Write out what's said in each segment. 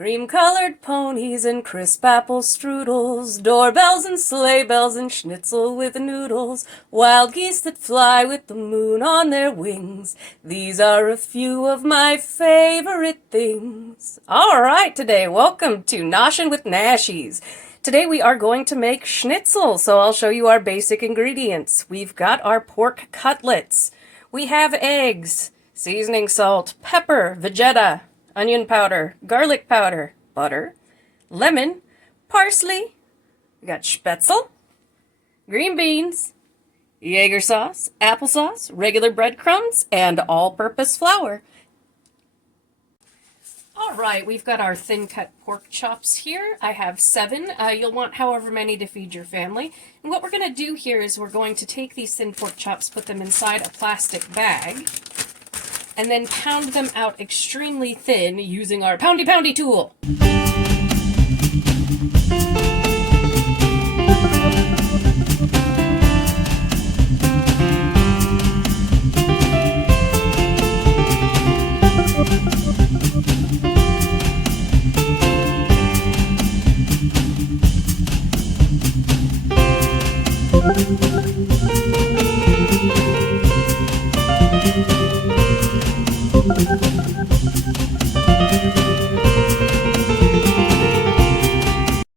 Cream-colored ponies and crisp apple strudels, doorbells and sleigh bells and schnitzel with noodles, wild geese that fly with the moon on their wings. These are a few of my favorite things. All right, today, welcome to Noshin' with Nashies. Today we are going to make schnitzel, so I'll show you our basic ingredients. We've got our pork cutlets. We have eggs, seasoning salt, pepper, Vegeta, onion powder, garlic powder, butter, lemon, parsley, we got Spätzle, green beans, Jager sauce, applesauce, regular breadcrumbs, and all-purpose flour. All right, we've got our thin-cut pork chops here. I have 7. You'll want however many to feed your family. And what we're going to do here is we're going to take these thin pork chops, put them inside a plastic bag, and then pound them out extremely thin using our poundy tool.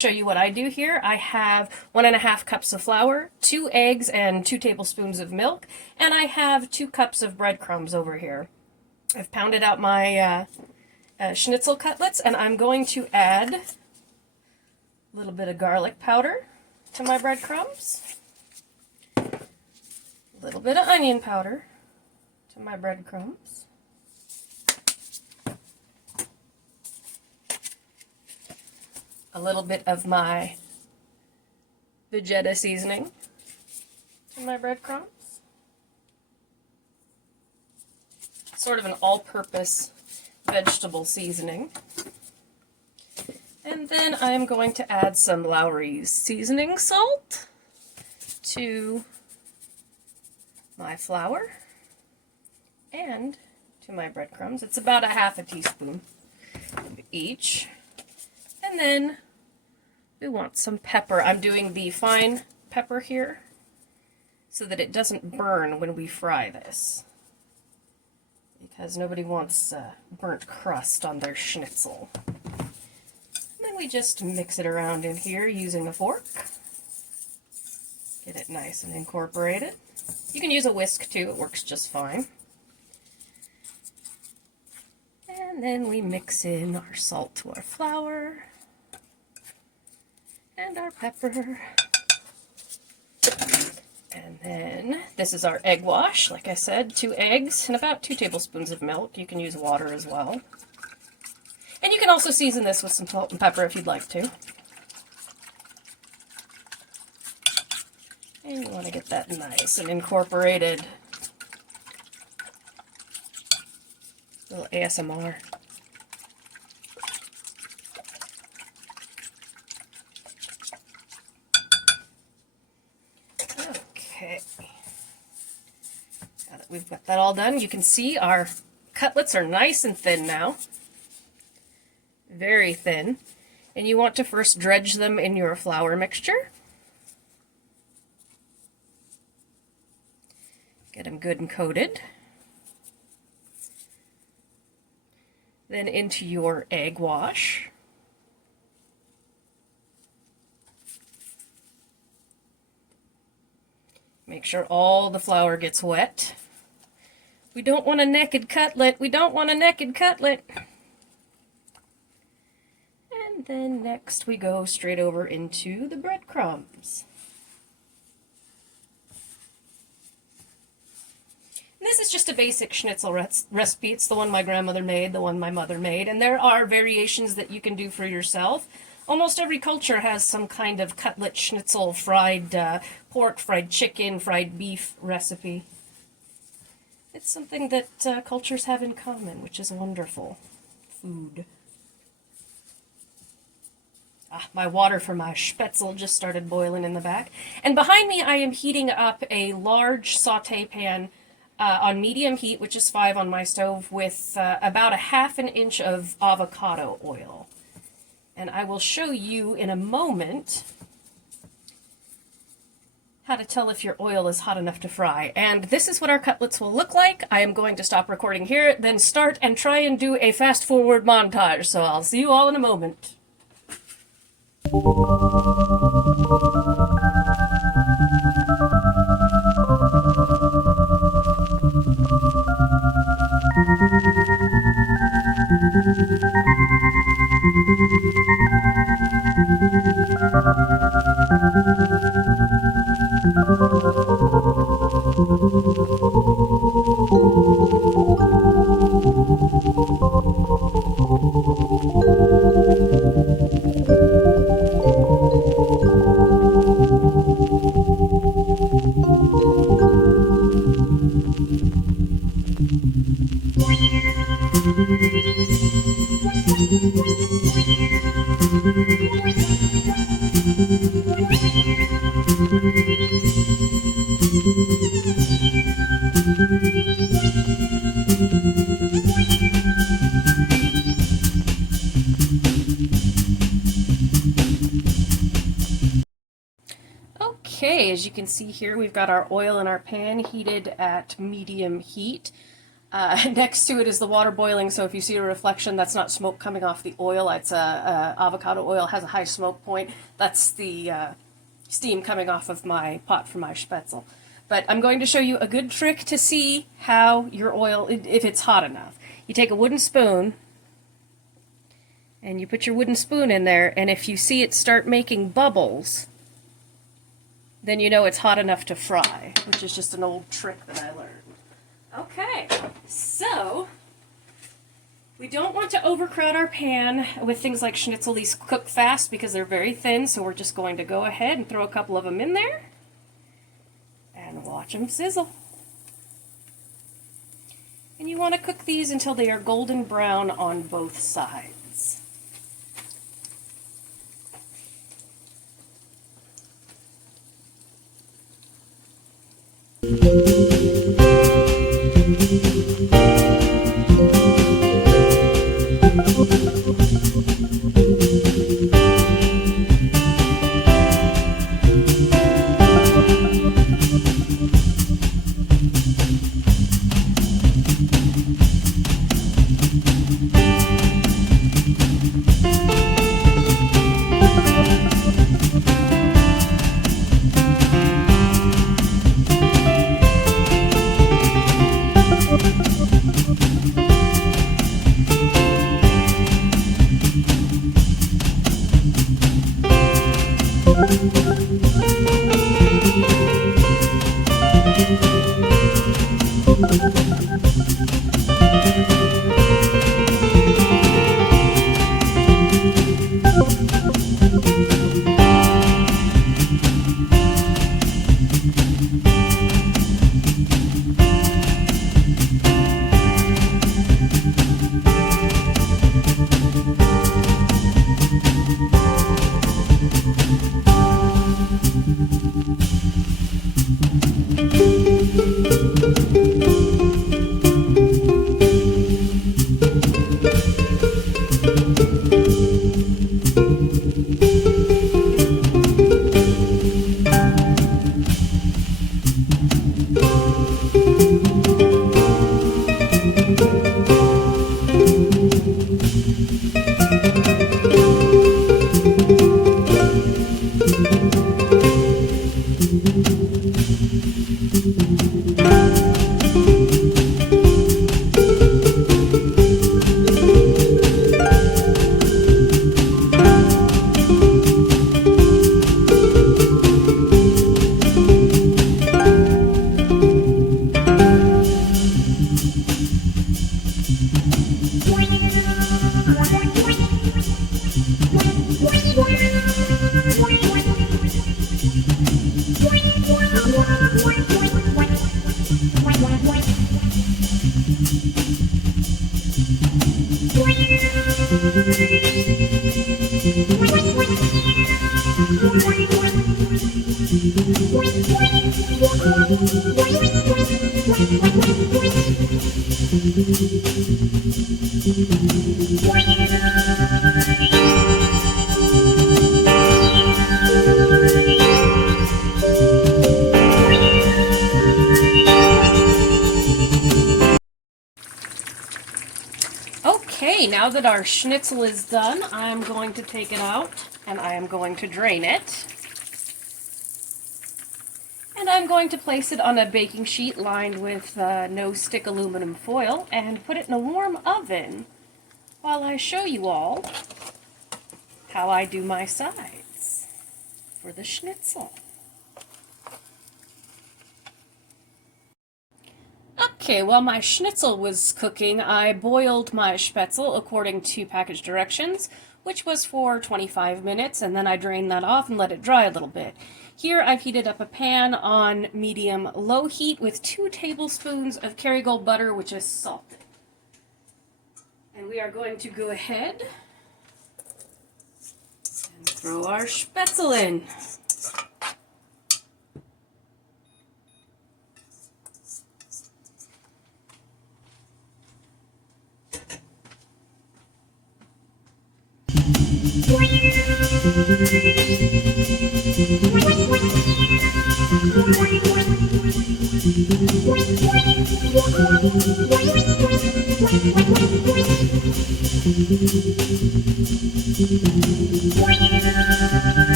Show you what I do here. I have 1.5 cups of flour, 2 eggs, and 2 tablespoons of milk, and I have 2 cups of breadcrumbs over here. I've pounded out my schnitzel cutlets, and I'm going to add a little bit of garlic powder to my breadcrumbs, a little bit of onion powder to my breadcrumbs, a little bit of my Vegeta Seasoning to my breadcrumbs. Sort of an all-purpose vegetable seasoning. And then I'm going to add some Lawry's seasoning salt to my flour and to my breadcrumbs. It's about 1/2 teaspoon of each. And then we want some pepper. I'm doing the fine pepper here so that it doesn't burn when we fry this, because nobody wants burnt crust on their schnitzel. And then we just mix it around in here using a fork. Get it nice and incorporated. You can use a whisk too, it works just fine. And then we mix in our salt to our flour and our pepper. And then this is our egg wash. Like I said, 2 eggs and about 2 tablespoons of milk. You can use water as well. And you can also season this with some salt and pepper if you'd like to. And you want to get that nice and incorporated. A little ASMR. Okay. Now that we've got that all done, you can see our cutlets are nice and thin now. Very thin. And you want to first dredge them in your flour mixture. Get them good and coated. Then into your egg wash. Make sure all the flour gets wet. We don't want a naked cutlet. We don't want a naked cutlet. And then next we go straight over into the breadcrumbs. This is just a basic schnitzel recipe. It's the one my grandmother made, the one my mother made, and there are variations that you can do for yourself. Almost every culture has some kind of cutlet, schnitzel, fried pork, fried chicken, fried beef recipe. It's something that cultures have in common, which is wonderful. Food. My water for my Spätzle just started boiling in the back. And behind me I am heating up a large saute pan on medium heat, which is 5 on my stove, with about 1/2 inch of avocado oil. And I will show you in a moment how to tell if your oil is hot enough to fry. And this is what our cutlets will look like. I am going to stop recording here, then start and try and do a fast forward montage. So I'll see you all in a moment. Okay, as you can see here, we've got our oil in our pan heated at medium heat. Next to it is the water boiling, so if you see a reflection, that's not smoke coming off the oil. It's avocado oil, has a high smoke point. That's the steam coming off of my pot for my Spätzle. But I'm going to show you a good trick to see how your oil, if it's hot enough. You take a wooden spoon, and you put your wooden spoon in there, and if you see it start making bubbles, then you know it's hot enough to fry, which is just an old trick that I learned. Okay, so we don't want to overcrowd our pan with things like Schnitzel. These cook fast because they're very thin, so we're just going to go ahead and throw a couple of them in there and watch them sizzle. And you want to cook these until they are golden brown on both sides. Okay, now that our schnitzel is done, I'm going to take it out and I am going to drain it. And I'm going to place it on a baking sheet lined with no-stick aluminum foil and put it in a warm oven while I show you all how I do my sides for the schnitzel. Okay, while my schnitzel was cooking, I boiled my spätzle according to package directions, which was for 25 minutes, and then I drained that off and let it dry a little bit. Here I've heated up a pan on medium-low heat with 2 tablespoons of Kerrygold butter, which is salted. And we are going to go ahead and throw our spätzle in.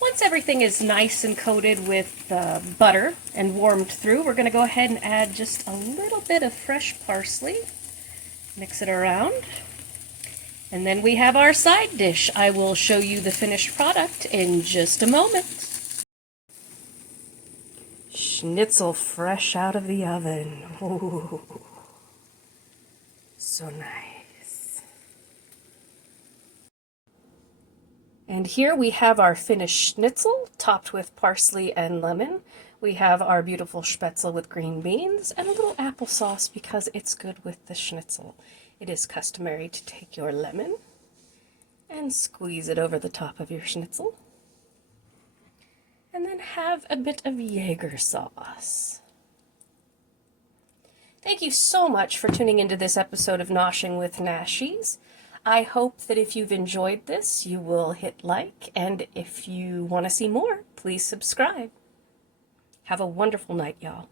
Once everything is nice and coated with butter and warmed through, we're going to go ahead and add just a little bit of fresh parsley. Mix it around. And then we have our side dish. I will show you the finished product in just a moment. Schnitzel fresh out of the oven. Ooh, so nice. And here we have our finished schnitzel topped with parsley and lemon. We have our beautiful spätzle with green beans and a little applesauce because it's good with the schnitzel. It is customary to take your lemon and squeeze it over the top of your schnitzel. And then have a bit of Jager sauce. Thank you so much for tuning into this episode of Noshing with Nashies. I hope that if you've enjoyed this, you will hit like, and if you want to see more, please subscribe. Have a wonderful night, y'all.